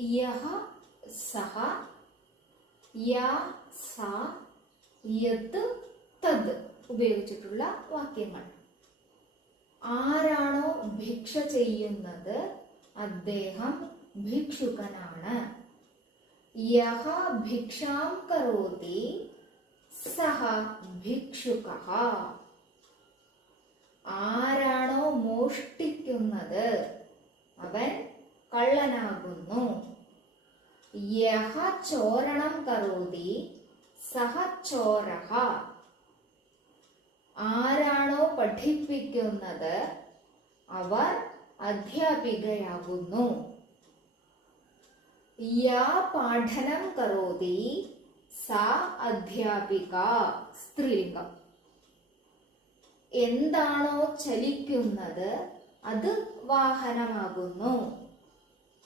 യഹ സഹ യാ സ യത് തത് ഉപയോഗിച്ചിട്ടുള്ള വാക്യങ്ങൾ. ആരാണോ ഭിക്ഷ ചെയ്യുന്നത് അദ്ദേഹം ഭിക്ഷുകനാണ്. യഹ ഭിക്ഷാം കരോതി സഹ ഭിക്ഷുകഃ. ആരാണോ മോഷ്ടിക്കുന്നത് അവൻ കള്ളനാകുന്നു. യഹ ചോരണം കരോതി സഹ ചോരഃ. ആരാണോ പഠിപ്പിക്കുന്നത് അവർ അധ്യാപികയാകുന്നു. യാ പാഠനം കരോതി സാ അധ്യാപിക. സ്ത്രീലിംഗം. എന്താണോ ചലിക്കുന്നത് അത് വാഹനമാകുന്നു.